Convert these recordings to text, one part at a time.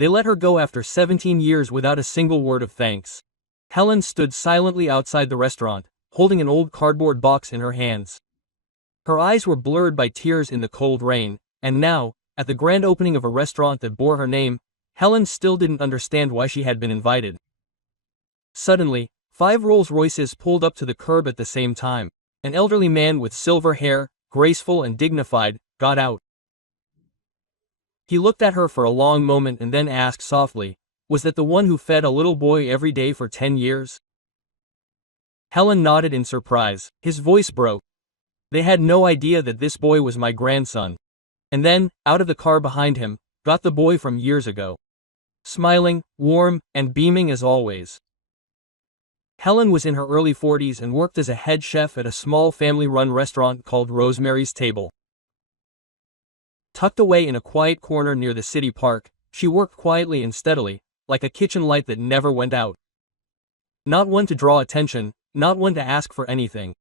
They let her go after 17 years without a single word of thanks. Helen stood silently outside the restaurant, holding an old cardboard box in her hands. Her eyes were blurred by tears in the cold rain, and now, at the grand opening of a restaurant that bore her name, Helen still didn't understand why she had been invited. Suddenly, 5 Rolls-Royces pulled up to the curb at the same time. An elderly man with silver hair, graceful and dignified, got out. He looked at her for a long moment and then asked softly, "Was that the one who fed a little boy every day for 10 years?" Helen nodded in surprise. His voice broke. "They had no idea that this boy was my grandson." And then, out of the car behind him, got the boy from years ago. Smiling, warm, and beaming as always. Helen was in her early 40s and worked as a head chef at a small family-run restaurant called Rosemary's Table. Tucked away in a quiet corner near the city park, she worked quietly and steadily, like a kitchen light that never went out. Not one to draw attention, not one to ask for anything.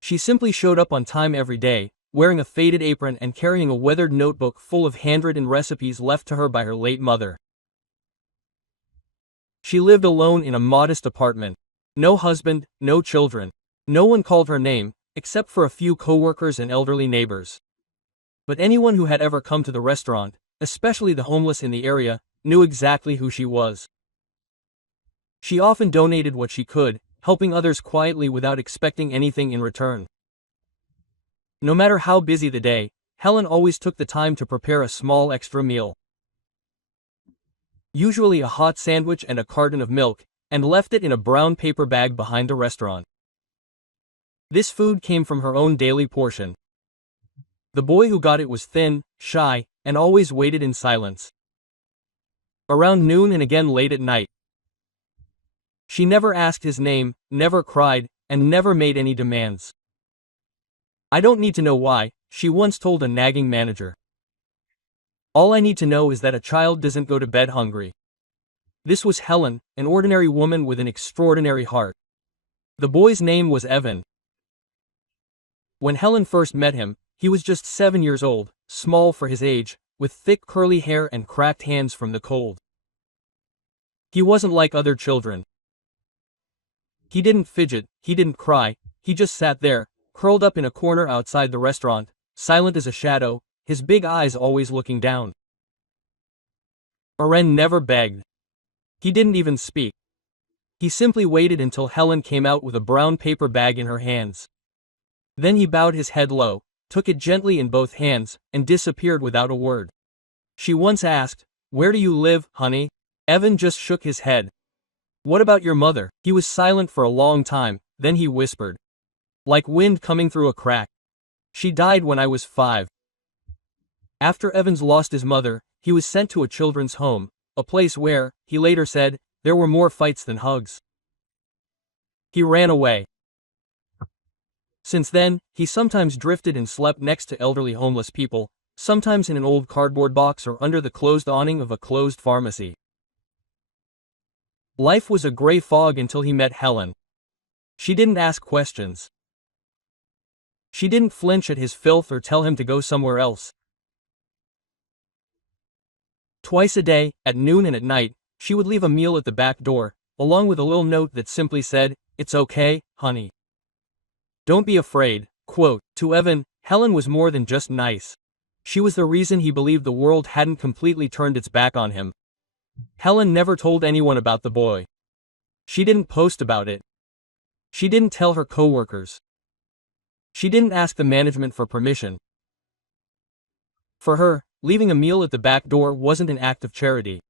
She simply showed up on time every day, wearing a faded apron and carrying a weathered notebook full of handwritten recipes left to her by her late mother. She lived alone in a modest apartment. No husband, no children. No one called her name, except for a few coworkers and elderly neighbors. But anyone who had ever come to the restaurant, especially the homeless in the area, knew exactly who she was. She often donated what she could, helping others quietly without expecting anything in return. No matter how busy the day, Helen always took the time to prepare a small extra meal. Usually a hot sandwich and a carton of milk, and left it in a brown paper bag behind the restaurant. This food came from her own daily portion. The boy who got it was thin, shy, and always waited in silence. Around noon and again late at night. She never asked his name, never cried, and never made any demands. "I don't need to know why," she once told a nagging manager. "All I need to know is that a child doesn't go to bed hungry." This was Helen, an ordinary woman with an extraordinary heart. The boy's name was Evan. When Helen first met him, he was just 7 years old, small for his age, with thick curly hair and cracked hands from the cold. He wasn't like other children. He didn't fidget, he didn't cry, he just sat there, curled up in a corner outside the restaurant, silent as a shadow, his big eyes always looking down. Oren never begged. He didn't even speak. He simply waited until Helen came out with a brown paper bag in her hands. Then he bowed his head low, took it gently in both hands, and disappeared without a word. She once asked, "Where do you live, honey?" Evan just shook his head. "What about your mother?" He was silent for a long time, then he whispered. "Like wind coming through a crack. She died when I was 5. After Evans lost his mother, he was sent to a children's home, a place where, he later said, there were more fights than hugs. He ran away. Since then, he sometimes drifted and slept next to elderly homeless people, sometimes in an old cardboard box or under the closed awning of a closed pharmacy. Life was a gray fog until he met Helen. She didn't ask questions. She didn't flinch at his filth or tell him to go somewhere else. Twice a day, at noon and at night, she would leave a meal at the back door, along with a little note that simply said, "It's okay, honey. Don't be afraid." Quote, to Evan, Helen was more than just nice. She was the reason he believed the world hadn't completely turned its back on him. Helen never told anyone about the boy. She didn't post about it. She didn't tell her coworkers. She didn't ask the management for permission. For her, leaving a meal at the back door wasn't an act of charity.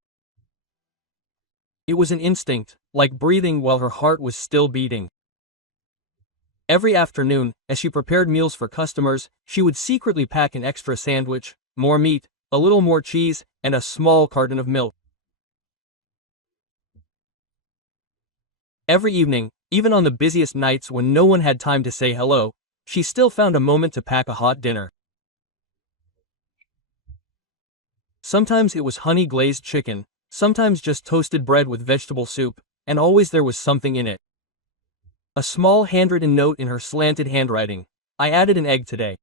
It was an instinct, like breathing while her heart was still beating. Every afternoon, as she prepared meals for customers, she would secretly pack an extra sandwich, more meat, a little more cheese, and a small carton of milk. Every evening, even on the busiest nights when no one had time to say hello, she still found a moment to pack a hot dinner. Sometimes it was honey-glazed chicken, sometimes just toasted bread with vegetable soup, and always there was something in it. A small handwritten note in her slanted handwriting. "I added an egg today.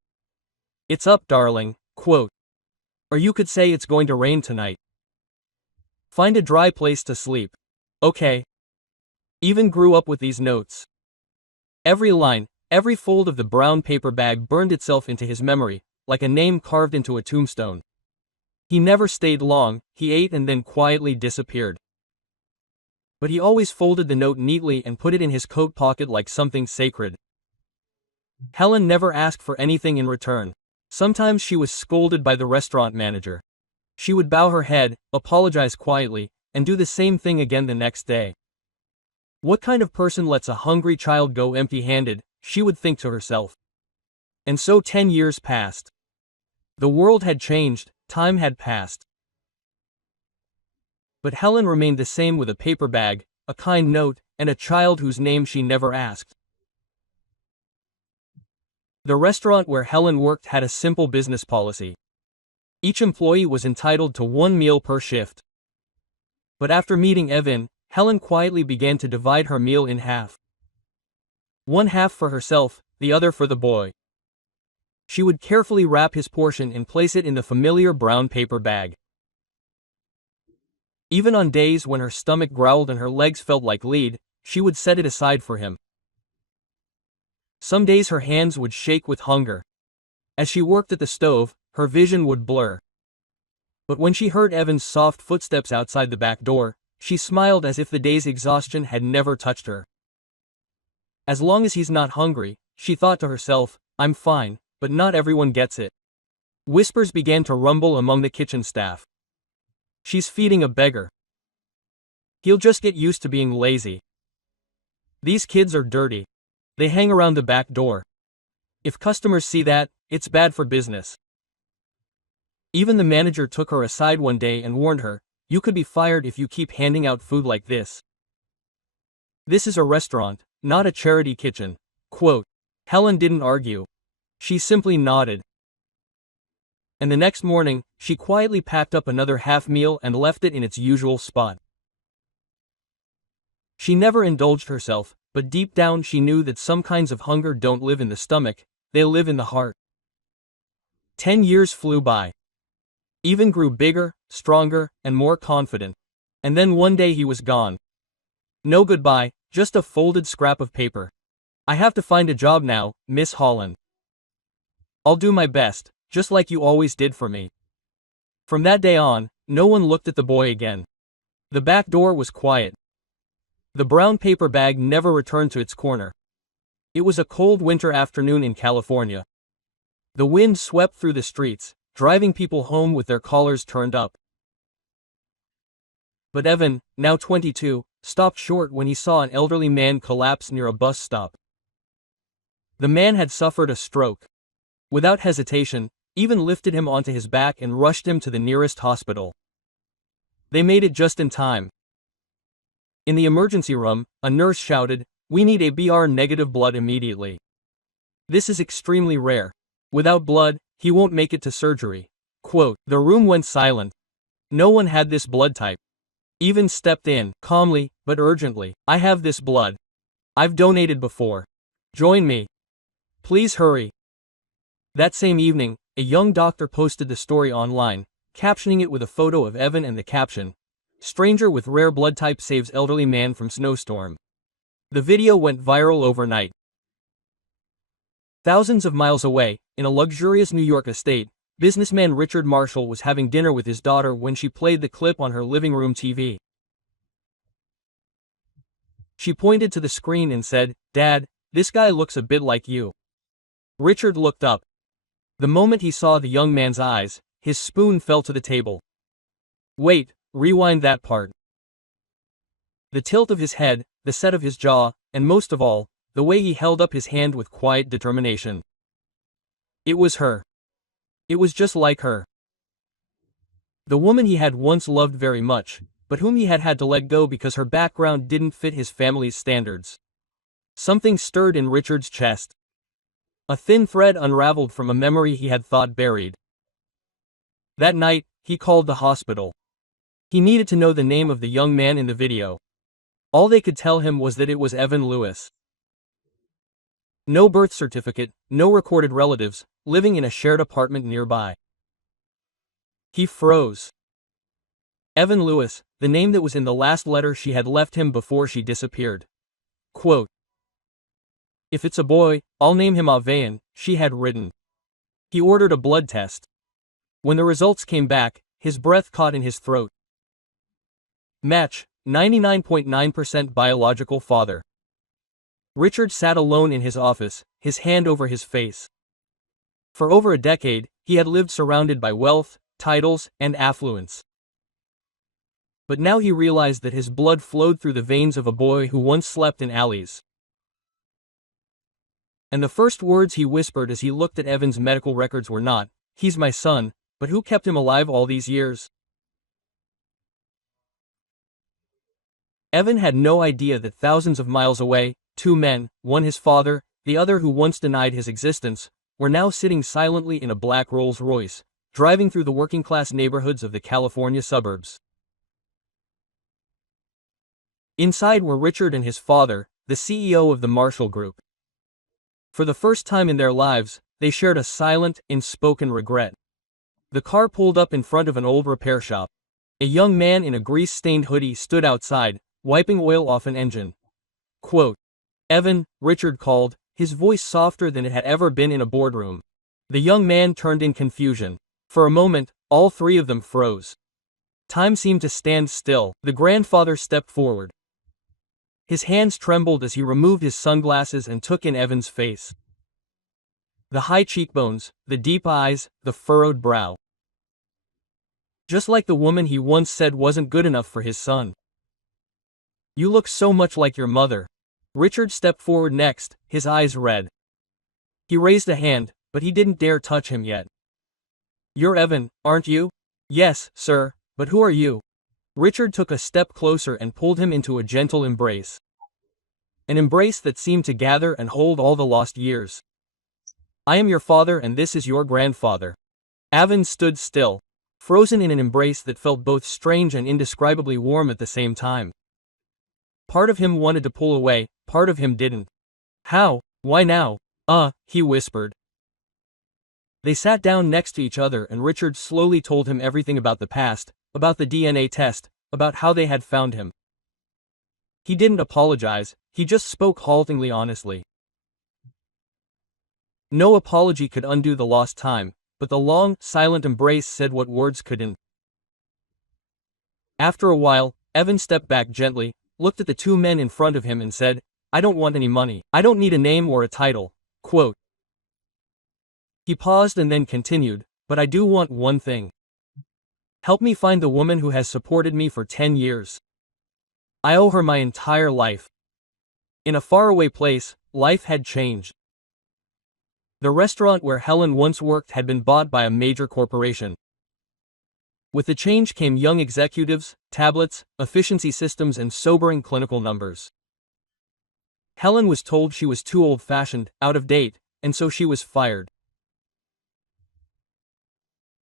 It's up, darling." Quote. Or you could say it's going to rain tonight. Find a dry place to sleep. Okay. Even grew up with these notes. Every line, every fold of the brown paper bag burned itself into his memory, like a name carved into a tombstone. He never stayed long, he ate and then quietly disappeared. But he always folded the note neatly and put it in his coat pocket like something sacred. Helen never asked for anything in return. Sometimes she was scolded by the restaurant manager. She would bow her head, apologize quietly, and do the same thing again the next day. What kind of person lets a hungry child go empty-handed, she would think to herself. And so 10 years passed. The world had changed, time had passed. But Helen remained the same with a paper bag, a kind note, and a child whose name she never asked. The restaurant where Helen worked had a simple business policy. Each employee was entitled to 1 meal per shift. But after meeting Evan, Helen quietly began to divide her meal in half. One half for herself, the other for the boy. She would carefully wrap his portion and place it in the familiar brown paper bag. Even on days when her stomach growled and her legs felt like lead, she would set it aside for him. Some days her hands would shake with hunger. As she worked at the stove, her vision would blur. But when she heard Evan's soft footsteps outside the back door, she smiled as if the day's exhaustion had never touched her. As long as he's not hungry, she thought to herself, I'm fine, but not everyone gets it. Whispers began to rumble among the kitchen staff. She's feeding a beggar. He'll just get used to being lazy. These kids are dirty. They hang around the back door. If customers see that, it's bad for business. Even the manager took her aside one day and warned her, you could be fired if you keep handing out food like this. This is a restaurant, not a charity kitchen. Quote. Helen didn't argue. She simply nodded. And the next morning, she quietly packed up another half meal and left it in its usual spot. She never indulged herself, but deep down she knew that some kinds of hunger don't live in the stomach, they live in the heart. 10 years flew by. Evan grew bigger, stronger, and more confident. And then one day he was gone. No goodbye, just a folded scrap of paper. I have to find a job now, Miss Holland. I'll do my best, just like you always did for me. From that day on, no one looked at the boy again. The back door was quiet. The brown paper bag never returned to its corner. It was a cold winter afternoon in California. The wind swept through the streets, driving people home with their collars turned up. But Evan, now 22, stopped short when he saw an elderly man collapse near a bus stop. The man had suffered a stroke. Without hesitation, Evan lifted him onto his back and rushed him to the nearest hospital. They made it just in time. In the emergency room, a nurse shouted, "We need a BR-negative blood immediately. This is extremely rare. Without blood, he won't make it to surgery." Quote, the room went silent. No one had this blood type. Evan stepped in, calmly, but urgently. "I have this blood. I've donated before. Join me. Please hurry." That same evening, a young doctor posted the story online, captioning it with a photo of Evan and the caption, "Stranger with rare blood type saves elderly man from snowstorm." The video went viral overnight. Thousands of miles away, in a luxurious New York estate, businessman Richard Marshall was having dinner with his daughter when she played the clip on her living room TV. She pointed to the screen and said, "Dad, this guy looks a bit like you." Richard looked up. The moment he saw the young man's eyes, his spoon fell to the table. "Wait, rewind that part." The tilt of his head, the set of his jaw, and most of all, the way he held up his hand with quiet determination. It was her. It was just like her. The woman he had once loved very much, but whom he had had to let go because her background didn't fit his family's standards. Something stirred in Richard's chest. A thin thread unraveled from a memory he had thought buried. That night, he called the hospital. He needed to know the name of the young man in the video. All they could tell him was that it was Evan Lewis. No birth certificate, no recorded relatives, living in a shared apartment nearby. He froze. Evan Lewis, the name that was in the last letter she had left him before she disappeared. Quote, "If it's a boy, I'll name him Avean," she had written. He ordered a blood test. When the results came back, his breath caught in his throat. Match, 99.9% biological father. Richard sat alone in his office, his hand over his face. For over a decade, he had lived surrounded by wealth, titles, and affluence. But now he realized that his blood flowed through the veins of a boy who once slept in alleys. And the first words he whispered as he looked at Evan's medical records were not, "He's my son," but "Who kept him alive all these years?" Evan had no idea that thousands of miles away, two men, one his father, the other who once denied his existence, were now sitting silently in a black Rolls-Royce, driving through the working-class neighborhoods of the California suburbs. Inside were Richard and his father, the CEO of the Marshall Group. For the first time in their lives, they shared a silent, unspoken regret. The car pulled up in front of an old repair shop. A young man in a grease-stained hoodie stood outside, wiping oil off an engine. Quote, "Evan," Richard called, his voice softer than it had ever been in a boardroom. The young man turned in confusion. For a moment, all three of them froze. Time seemed to stand still. The grandfather stepped forward. His hands trembled as he removed his sunglasses and took in Evan's face. The high cheekbones, the deep eyes, the furrowed brow. Just like the woman he once said wasn't good enough for his son. "You look so much like your mother." Richard stepped forward next, his eyes red. He raised a hand, but he didn't dare touch him yet. "You're Evan, aren't you?" "Yes, sir, but who are you?" Richard took a step closer and pulled him into a gentle embrace. An embrace that seemed to gather and hold all the lost years. "I am your father and this is your grandfather." Evan stood still, frozen in an embrace that felt both strange and indescribably warm at the same time. Part of him wanted to pull away, part of him didn't. "How? Why now?" He whispered. They sat down next to each other and Richard slowly told him everything about the past, about the DNA test, about how they had found him. He didn't apologize, he just spoke haltingly honestly. No apology could undo the lost time, but the long, silent embrace said what words couldn't. After a while, Evan stepped back gently, looked at the two men in front of him and said, "I don't want any money. I don't need a name or a title." Quote. He paused and then continued, "But I do want one thing. Help me find the woman who has supported me for 10 years. I owe her my entire life." In a faraway place, life had changed. The restaurant where Helen once worked had been bought by a major corporation. With the change came young executives, tablets, efficiency systems and sobering clinical numbers. Helen was told she was too old-fashioned, out of date, and so she was fired.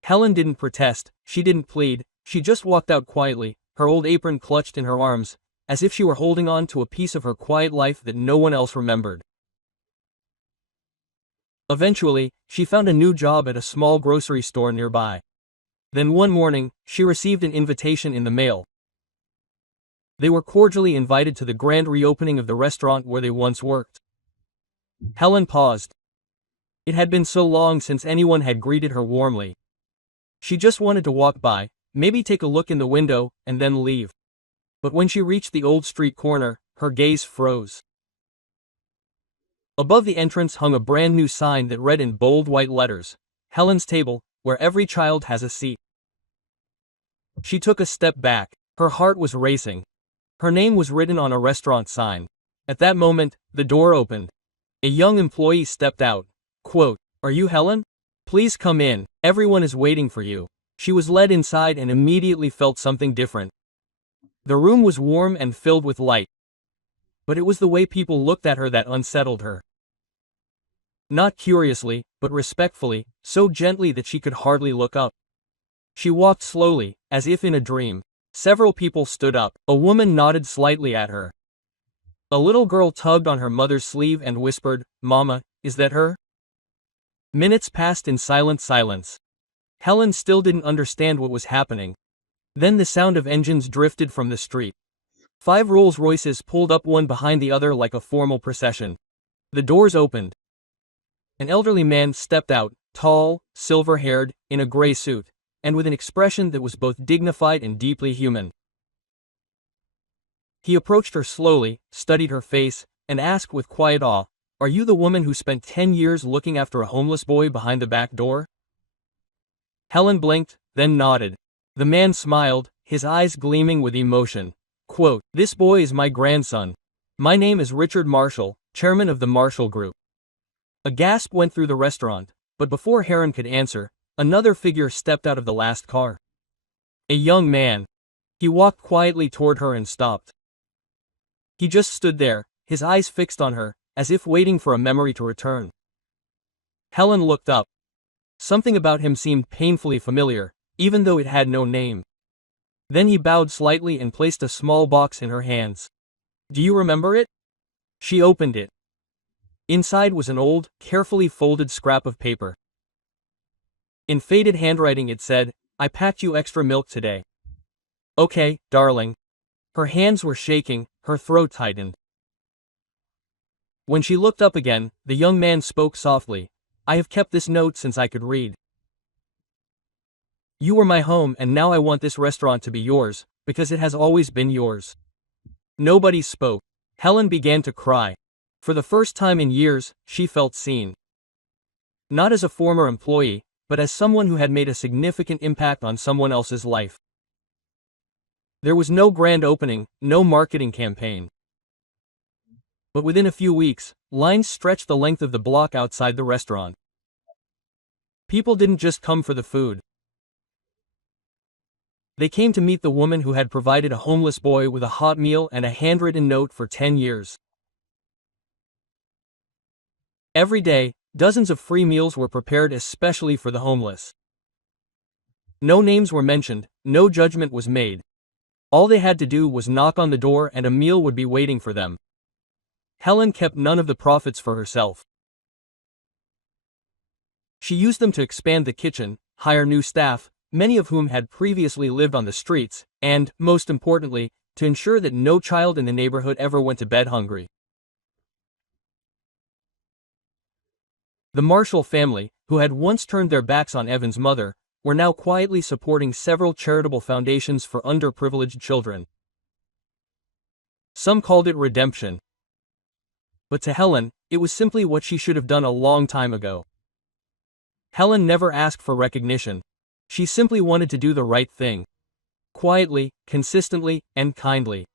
Helen didn't protest, she didn't plead, she just walked out quietly, her old apron clutched in her arms, as if she were holding on to a piece of her quiet life that no one else remembered. Eventually, she found a new job at a small grocery store nearby. Then one morning, she received an invitation in the mail. They were cordially invited to the grand reopening of the restaurant where they once worked. Helen paused. It had been so long since anyone had greeted her warmly. She just wanted to walk by, maybe take a look in the window, and then leave. But when she reached the old street corner, her gaze froze. Above the entrance hung a brand new sign that read in bold white letters, "Helen's Table, where every child has a seat." She took a step back, her heart was racing. Her name was written on a restaurant sign. At that moment, the door opened. A young employee stepped out. Quote, "Are you Helen? Please come in, everyone is waiting for you." She was led inside and immediately felt something different. The room was warm and filled with light. But it was the way people looked at her that unsettled her. Not curiously, but respectfully, so gently that she could hardly look up. She walked slowly, as if in a dream. Several people stood up. A woman nodded slightly at her. A little girl tugged on her mother's sleeve and whispered, "Mama, is that her?" Minutes passed in silent silence. Helen still didn't understand what was happening. Then the sound of engines drifted from the street. 5 Rolls-Royces pulled up one behind the other like a formal procession. The doors opened. An elderly man stepped out, tall, silver-haired, in a gray suit, and with an expression that was both dignified and deeply human. He approached her slowly, studied her face, and asked with quiet awe, "Are you the woman who spent 10 years looking after a homeless boy behind the back door?" Helen blinked, then nodded. The man smiled, his eyes gleaming with emotion. Quote, "This boy is my grandson. My name is Richard Marshall, chairman of the Marshall Group." A gasp went through the restaurant, but before Helen could answer, another figure stepped out of the last car. A young man. He walked quietly toward her and stopped. He just stood there, his eyes fixed on her, as if waiting for a memory to return. Helen looked up. Something about him seemed painfully familiar, even though it had no name. Then he bowed slightly and placed a small box in her hands. "Do you remember it?" She opened it. Inside was an old, carefully folded scrap of paper. In faded handwriting it said, "I packed you extra milk today." "Okay, darling." Her hands were shaking, her throat tightened. When she looked up again, the young man spoke softly, "I have kept this note since I could read. You were my home and now I want this restaurant to be yours, because it has always been yours." Nobody spoke. Helen began to cry. For the first time in years, she felt seen. Not as a former employee, but as someone who had made a significant impact on someone else's life. There was no grand opening, no marketing campaign. But within a few weeks, lines stretched the length of the block outside the restaurant. People didn't just come for the food. They came to meet the woman who had provided a homeless boy with a hot meal and a handwritten note for 10 years. Every day, dozens of free meals were prepared especially for the homeless. No names were mentioned, no judgment was made. All they had to do was knock on the door and a meal would be waiting for them. Helen kept none of the profits for herself. She used them to expand the kitchen, hire new staff, many of whom had previously lived on the streets, and, most importantly, to ensure that no child in the neighborhood ever went to bed hungry. The Marshall family, who had once turned their backs on Evan's mother, were now quietly supporting several charitable foundations for underprivileged children. Some called it redemption. But to Helen, it was simply what she should have done a long time ago. Helen never asked for recognition. She simply wanted to do the right thing. Quietly, consistently, and kindly.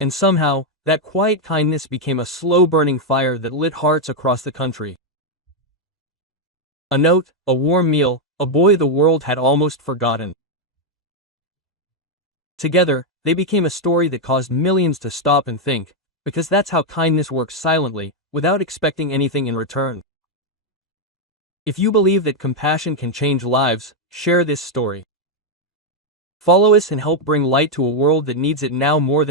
And somehow, that quiet kindness became a slow-burning fire that lit hearts across the country. A note, a warm meal, a boy the world had almost forgotten. Together, they became a story that caused millions to stop and think, because that's how kindness works silently, without expecting anything in return. If you believe that compassion can change lives, share this story. Follow us and help bring light to a world that needs it now more than